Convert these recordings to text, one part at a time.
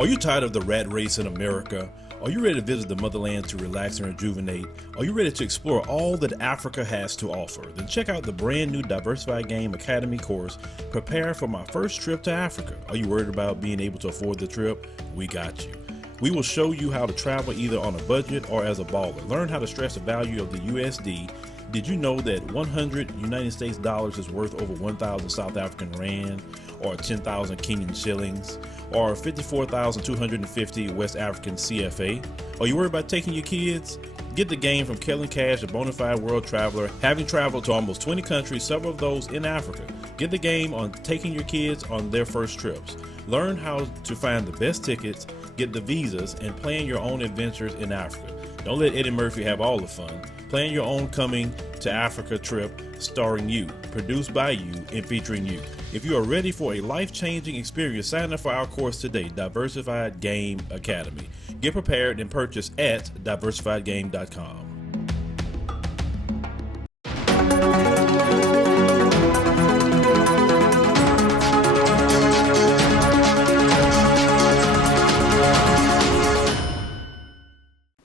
Are you tired of the rat race in America? Are you ready to visit the motherland to relax and rejuvenate? Are you ready to explore all that Africa has to offer? Then check out the brand new Diversified Game Academy course, Prepare for My First Trip to Africa. Are you worried about being able to afford the trip? We got you. We will show you how to travel either on a budget or as a baller. Learn how to stress the value of the USD. Did you know that 100 United States dollars is worth over 1,000 South African rand, or 10,000 Kenyan shillings, or 54,250 West African CFA? Are you worried about taking your kids? Get the game from Kellen Cash, a bona fide world traveler, having traveled to almost 20 countries, several of those in Africa. Get the game on taking your kids on their first trips. Learn how to find the best tickets, get the visas, and plan your own adventures in Africa. Don't let Eddie Murphy have all the fun. Plan your own coming to Africa trip starring you, produced by you, and featuring you. If you are ready for a life-changing experience, sign up for our course today, Diversified Game Academy. Get prepared and purchase at diversifiedgame.com.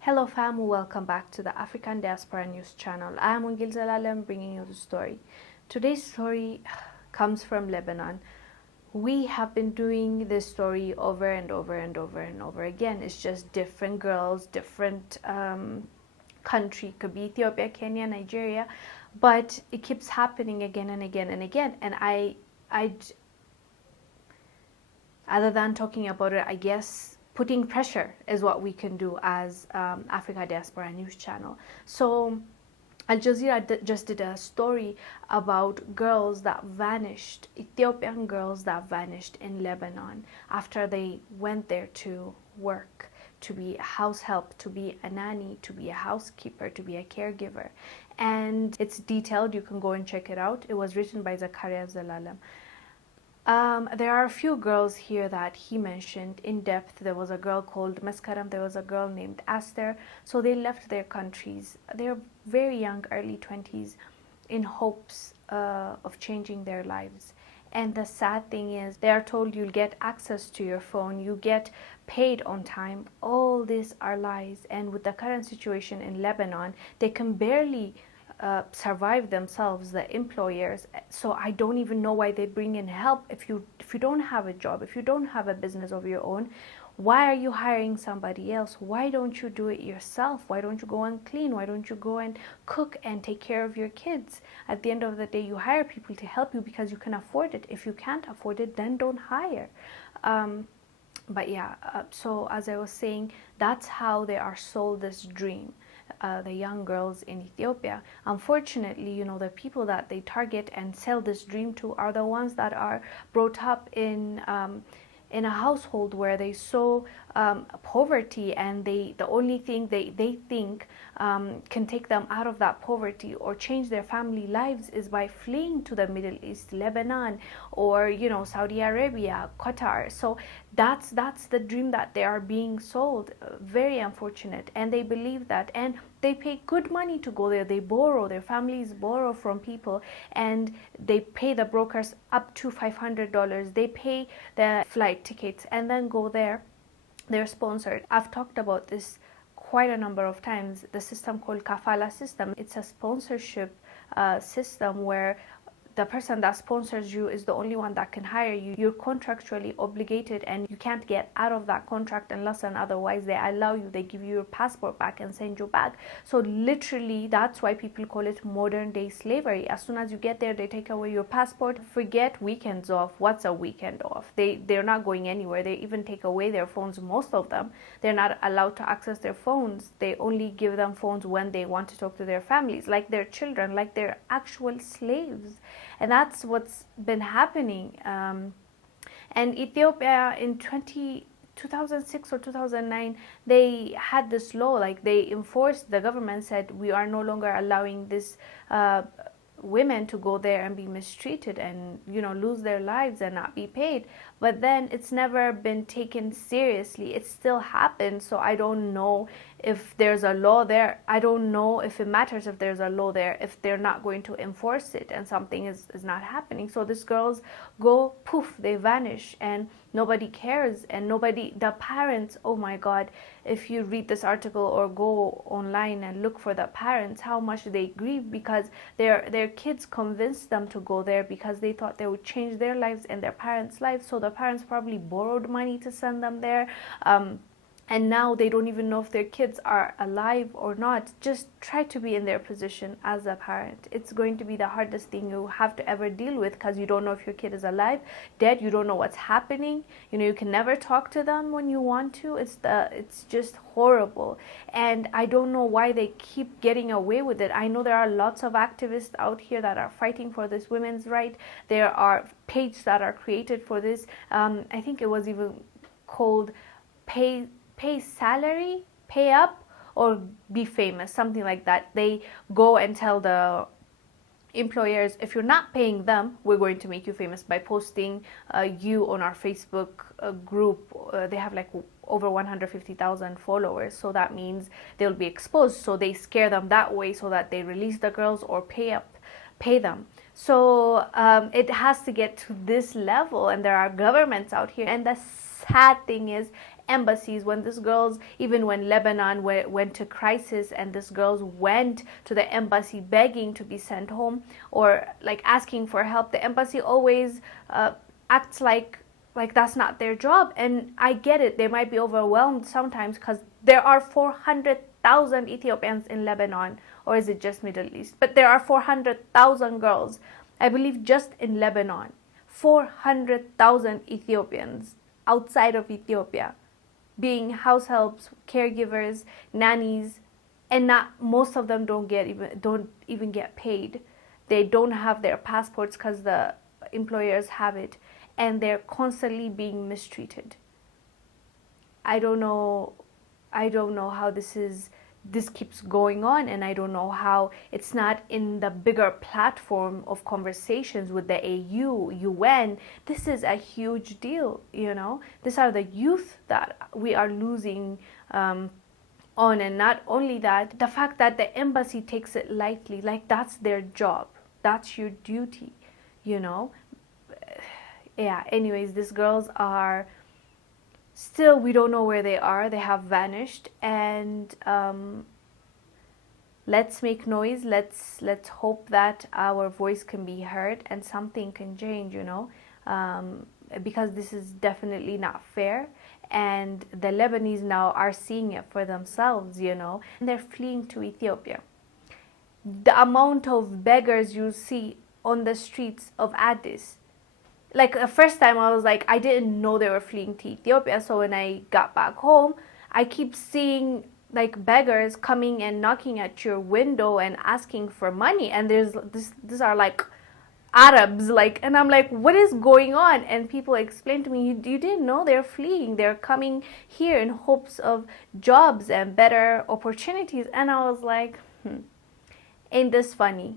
Hello fam, welcome back to the African Diaspora News channel. I am Wongel Zelalem bringing you the story. Today's story comes from Lebanon. We have been doing this story over and over and over and over again. It's just different girls, different country, could be Ethiopia, Kenya, Nigeria, but it keeps happening again and again and again. And I other than talking about it, I guess putting pressure is what we can do as Africa Diaspora News channel. So Al Jazeera just did a story about girls that vanished, Ethiopian girls that vanished in Lebanon after they went there to work, to be a house help, to be a nanny, to be a housekeeper, to be a caregiver. And it's detailed, you can go and check it out. It was written by Wongel Zelalem. There are a few girls here that he mentioned in depth. There was a girl called Maskaram, there was a girl named Aster. So they left their countries. They're very young, early 20s, in hopes of changing their lives. And the sad thing is, they are told you'll get access to your phone, you get paid on time. All these are lies. And with the current situation in Lebanon, they can barely survive themselves, the employers. So I don't even know why they bring in help. If you don't have a job, if you don't have a business of your own, why are you hiring somebody else? Why don't you do it yourself? Why don't you go and clean? Why don't you go and cook and take care of your kids? At the end of the day, you hire people to help you because you can afford it. If you can't afford it, then don't hire. But yeah, so as I was saying, that's how they are sold this dream. The young girls in Ethiopia. Unfortunately, you know, the people that they target and sell this dream to are the ones that are brought up in a household where they saw poverty, and the only thing they think can take them out of that poverty or change their family lives is by fleeing to the Middle East, Lebanon, or, you know, Saudi Arabia, Qatar. So that's the dream that they are being sold. Very unfortunate. And they believe that, and they pay good money to go there. They borrow, their families borrow from people, and they pay the brokers up to $500. They pay the flight tickets and then go there. They're sponsored. I've talked about this quite a number of times, the system called kafala system. It's a sponsorship system where the person that sponsors you is the only one that can hire you. You're contractually obligated, and you can't get out of that contract unless and otherwise they allow you. They give you your passport back and send you back. So literally, that's why people call it modern day slavery. As soon as you get there, they take away your passport. Forget weekends off. What's a weekend off? They're not going anywhere. They even take away their phones, most of them. They're not allowed to access their phones. They only give them phones when they want to talk to their families, like their children, like they're actual slaves. And that's what's been happening. And Ethiopia in 2006 or 2009, they had this law, like they enforced, the government said, we are no longer allowing this women to go there and be mistreated and, you know, lose their lives and not be paid. But then it's never been taken seriously. It still happens. So I don't know if there's a law there. I don't know if it matters if there's a law there, if they're not going to enforce it and something is not happening. So these girls go poof, they vanish, and nobody cares, and the parents, oh my God, if you read this article or go online and look for the parents, how much they grieve because their kids convinced them to go there because they thought they would change their lives and their parents' lives. So the parents probably borrowed money to send them there. And now they don't even know if their kids are alive or not. Just try to be in their position as a parent. It's going to be the hardest thing you have to ever deal with because you don't know if your kid is alive, dead, you don't know what's happening. You know, you can never talk to them when you want to. It's just horrible. And I don't know why they keep getting away with it. I know there are lots of activists out here that are fighting for this women's right. There are pages that are created for this. I think it was even called pay salary, pay up, or be famous, something like that. They go and tell the employers, if you're not paying them, we're going to make you famous by posting you on our Facebook group. They have like over 150,000 followers, so that means they'll be exposed. So they scare them that way so that they release the girls or pay them. So it has to get to this level, and there are governments out here. And the sad thing is, embassies, when these girls, even when Lebanon went to crisis and these girls went to the embassy begging to be sent home or like asking for help, the embassy always acts like that's not their job. And I get it, they might be overwhelmed sometimes because there are 400,000 Ethiopians in Lebanon, or is it just Middle East? But there are 400,000 girls, I believe, just in Lebanon. 400,000 Ethiopians outside of Ethiopia being house helps, caregivers, nannies, and not most of them don't even get paid. They don't have their passports because the employers have it, and they're constantly being mistreated. I don't know how this keeps going on, and I don't know how it's not in the bigger platform of conversations with the AU, UN. This is a huge deal, you know. These are the youth that we are losing on, and not only that, the fact that the embassy takes it lightly, like that's their job, that's your duty, you know. Yeah, anyways, these girls are still, we don't know where they are. They have vanished, and let's make noise. Let's hope that our voice can be heard and something can change, you know, because this is definitely not fair. And the Lebanese now are seeing it for themselves, you know, and they're fleeing to Ethiopia. The amount of beggars you see on the streets of Addis, like the first time I was like, I didn't know they were fleeing to Ethiopia. So when I got back home, I keep seeing like beggars coming and knocking at your window and asking for money. And these are like Arabs, like, and I'm like, what is going on? And people explain to me, you didn't know they're fleeing. They're coming here in hopes of jobs and better opportunities. And I was like, ain't this funny?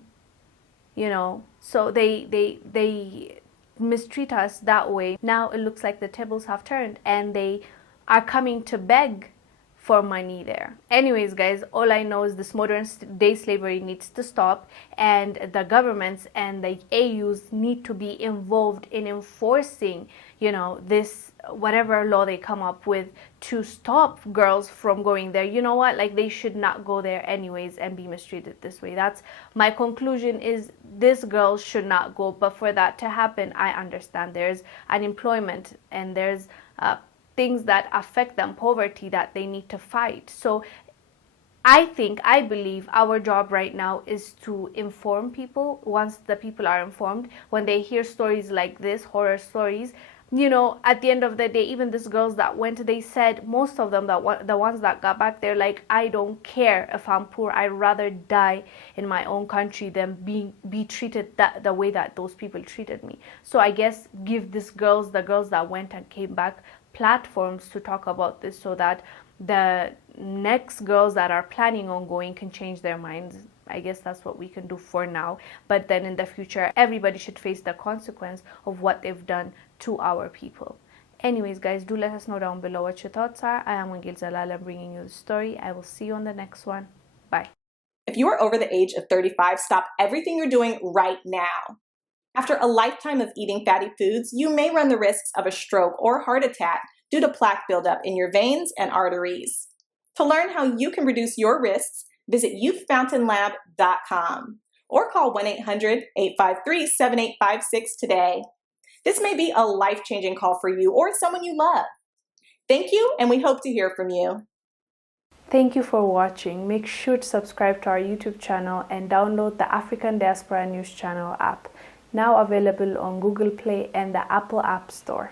You know, so they mistreat us that way. Now it looks like the tables have turned and they are coming to beg for money there. Anyways, guys, all I know is this modern day slavery needs to stop, and the governments and the AUs need to be involved in enforcing, you know, this whatever law they come up with to stop girls from going there. You know what, like, they should not go there anyways and be mistreated this way. That's my conclusion, is this girl should not go. But for that to happen, I understand there's unemployment and there's things that affect them, poverty that they need to fight. So I believe our job right now is to inform people. Once the people are informed, when they hear stories like this, horror stories, you know, at the end of the day, even these girls that went, they said, most of them, the ones that got back, they're like, I don't care if I'm poor. I'd rather die in my own country than be treated the way that those people treated me. So I guess give these girls, the girls that went and came back, platforms to talk about this, so that the next girls that are planning on going can change their minds I guess that's what we can do for now. But then in the future, everybody should face the consequence of what they've done to our people. Anyways, guys, do let us know down below what your thoughts are. I am Wongel Zelalem bringing you the story. I will see you on the next one. Bye. If you are over the age of 35, stop everything you're doing right now. After a lifetime of eating fatty foods, you may run the risks of a stroke or heart attack due to plaque buildup in your veins and arteries. To learn how you can reduce your risks, visit youthfountainlab.com or call 1-800-853-7856 today. This may be a life-changing call for you or someone you love. Thank you, and we hope to hear from you. Thank you for watching. Make sure to subscribe to our YouTube channel and download the African Diaspora News Channel app, now available on Google Play and the Apple App Store.